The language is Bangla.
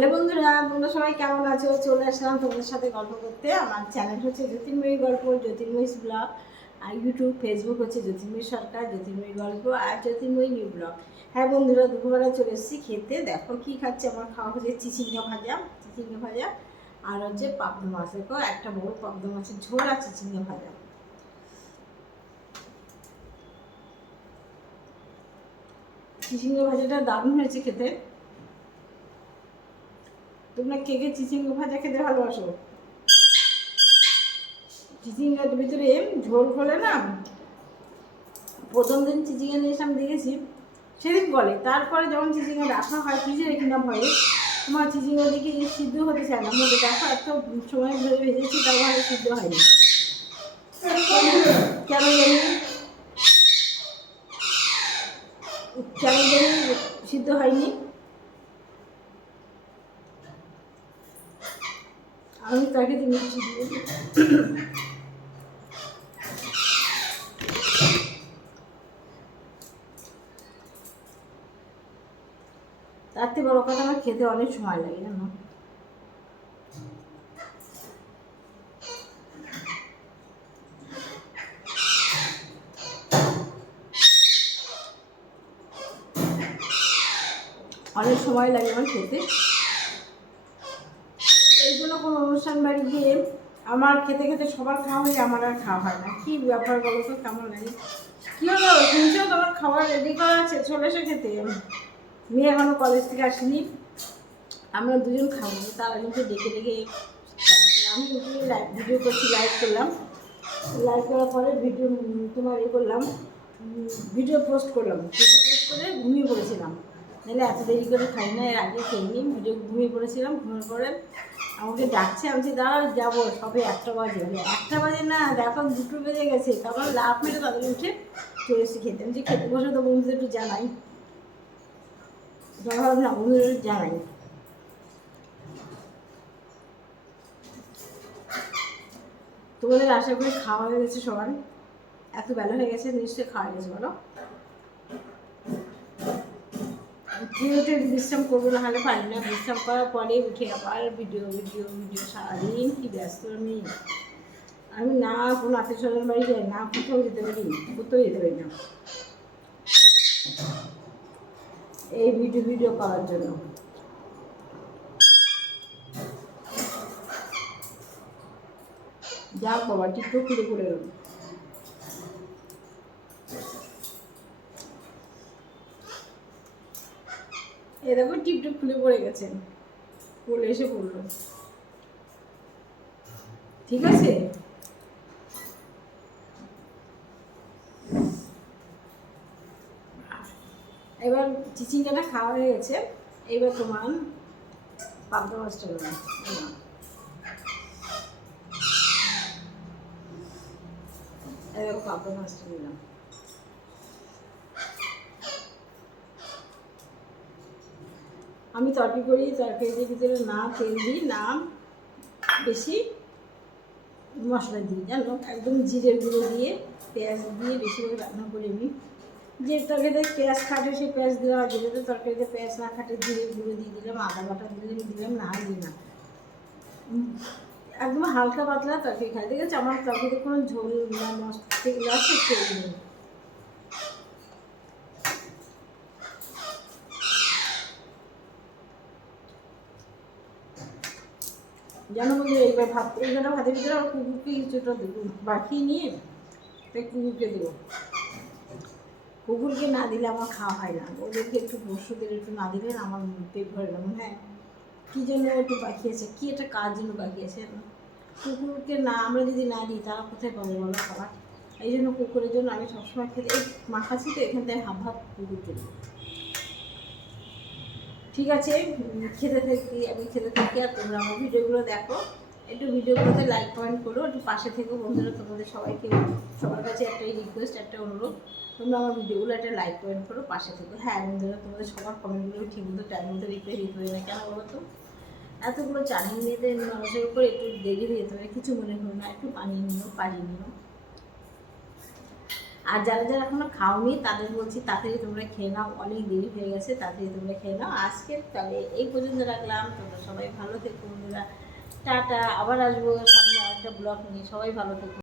হ্যালো বন্ধুরা, তোমরা সবাই কেমন আছো? চলে আসলাম তোমাদের সাথে গল্প করতে। আমার চ্যানেল হচ্ছে জ্যোতির্ময়ী গল্প, জ্যোতির্ময়ী ব্লগ। আর ইউটিউব, ফেসবুক হচ্ছে জ্যোতির্ময়ী সরকার, জ্যোতির্ময়ী গল্প আর জ্যোতির্ময়ী নিউ ব্লগ। হ্যাঁ বন্ধুরা, দুপুরবেলা চলে এসেছি খেতে। দেখো কি খাচ্ছে। আমার খাওয়া হচ্ছে চিচিঙ্গা ভাজা আর হচ্ছে পাবদা মাছ। দেখো একটা বড় পাবদা মাছের ঝোল আর চিচিঙ্গা ভাজা। চিচিঙ্গা ভাজাটা দারুণ হয়েছে খেতে। তোমরা কে কে চিচিঙ্গা ভাজা খেতে ভালোবাসো? চিচিঙ্গার ভিতরে ঝোল করে না, প্রথম দিন চিচিঙ্গা নিয়ে এসে আমি দেখেছি সেদিন বলে, তারপরে যখন চিচিঙ্গা রাখা হয় ফ্রিজে রেখে না ভয়ে, তোমার চিচিঙ্গা দিকে সিদ্ধ হতে চায় না। মধ্যে দেখো এত সময় ধরে ভেজেছি তাও ভালো সিদ্ধ হয়নি। কেন জানি কেন জানি সিদ্ধ হয়নি। আমি তাকে মিষ্টি দিয়ে তার থেকে বড় কথা, আমার খেতে অনেক সময় লাগে জানো। অনেক সময় লাগে আমার খেতে। এই জন্য কোনো অনুষ্ঠান বাড়ি গিয়ে আমার খেতে খেতে সবার খাওয়া হয়ে আমার আর খাওয়া হয় না। কী ব্যাপার বলো তো, কেমন লাগে। কী হলো, শুনছো? তোমার খাবার রেডি করা আছে, চলে এসে খেতে। মেয়ে এখনো কলেজ থেকে আসেনি, আমরা দুজন খাবো। তার আগে ডেকে ডেকে আমি ইউটিউবে ভিডিও করছি, লাইভ করলাম। লাইভ করার পরে ভিডিও তোমার করলাম, ভিডিও পোস্ট করলাম। ভিডিও পোস্ট করে ঘুমিয়ে পড়েছিলাম। নাহলে এত দেরি করে খাই না, এর আগে খেয়ে ভিডিও ঘুমিয়ে পড়েছিলাম। ঘুমিয়ে পড়ে আমাকে ডাকছে, আমি দাঁড়াও যাবো, সবে 1টা বাজে। 1টা বাজে না, দেখো 2টো বেজে গেছে। তারপর লাভ মেরে তাদের উঠে চলে এসে খেতে। আমি খেতে বসে তো বন্ধুদের একটু জানাই, না বন্ধুদের জানাই। তোমাদের আশা করি খাওয়া হয়ে গেছে সবার। এত বেলা হয়ে গেছে, নিশ্চয়ই খাওয়া গেছে বলো। উঠে বিশ্রাম করবো, না হলে পারি না। বিশ্রাম করার পরে উঠে আবার ভিডিও ভিডিও ভিডিও সারাদিন কি ব্যস্ত আমি। আমি না কোনো আত্মীয় স্বজন বাড়ি যাই, না কোথাও যেতে পারি, কোথাও যেতে পারি না এই ভিডিও ভিডিও করার জন্য। যাক বাবা, টিকটক খুলে করে গেল। এ দেখো টিকটক খুলে পড়ে গেছেন, পড়ে এসে পড়লো। ঠিক আছে, এবার চিচিঙ্গাটা খাওয়া হয়ে গেছে। এবার তোমার পাবদা মাছটা নেবো। এবার পাবদা মাছটা নিলাম। আমি তরকারি করি, তরকারির ভিতরে না তেল দিই, না বেশি মশলা দিই জানো। একদম জিরের গুঁড়ো দিয়ে, পেঁয়াজ দিয়ে বেশিরভাগ রান্না করি আমি। যে তরকারিতে পেঁয়াজ খাটে সে পেঁয়াজ দেওয়া, যেটাতে তরকারিতে পেঁয়াজ না খাটে জিরের গুঁড়ো দিয়ে দিলাম, আদা বাটা দিলাম, না দিই না। একদম হালকা পাতলা তরকারি খাই। ঠিক আছে, আমার তরকারিতে কোনো ঝোল না মশলা তেল আছে, তেল নেই। জানো বন্ধু, এইবার ভাতের ভিতরে আর কুকুরকে কিছুটা দেবো, বাকি নিয়ে তাই কুকুরকে দেবো। কুকুরকে না দিলে আমার খাওয়া হয় না। ওদেরকে একটু পশুদের একটু না দিলে আমার পেট ভরে না। হ্যাঁ, কী জন্য একটু পাঠিয়েছে, কী একটা কাজ জন্য পাঠিয়েছে। কুকুরকে না আমরা যদি না দিই, তারা কোথায় পাবো বলো খাবার। এই জন্য কুকুরের জন্য আমি সবসময় খেতে মাখাচ্ছি, তো এখান থেকে হাফ কুকুরকে দেবো। ঠিক আছে, খেতে থাকি আর তোমরা আমার ভিডিওগুলো দেখো। একটু ভিডিওগুলোতে লাইক কমেন্ট করো, একটু পাশে থেকো বন্ধুরা। তোমাদের সবার কাছে একটাই রিকোয়েস্ট, একটা অনুরোধ, তোমরা আমার ভিডিওগুলো একটা লাইক কমেন্ট করো, পাশে থেকো। হ্যাঁ বন্ধুরা, তোমাদের সবার কমেন্টগুলো ঠিক মতো টাইম মতো রিপ্লাই দিতে হবে না, কেন বলো তো? এতগুলো চ্যানেল নিয়ে মানুষের উপর একটু দেরি হয়ে যেতে পারে, কিছু মনে করো না, একটু পানি নিও, পানি নিও। আর যারা যারা এখনো খাওনি তাদের বলছি তাড়াতাড়ি তোমরা খেয়ে নাও, অনেক দেরি হয়ে গেছে, তাড়াতাড়ি তোমরা খেয়ে নাও। আজকে তাহলে এই পর্যন্ত রাখলাম, তোমরা সবাই ভালো থেকো বন্ধুরা, টাটা। আবার আসবো সামনে আরেকটা ব্লগ নিয়ে, সবাই ভালো থেকো।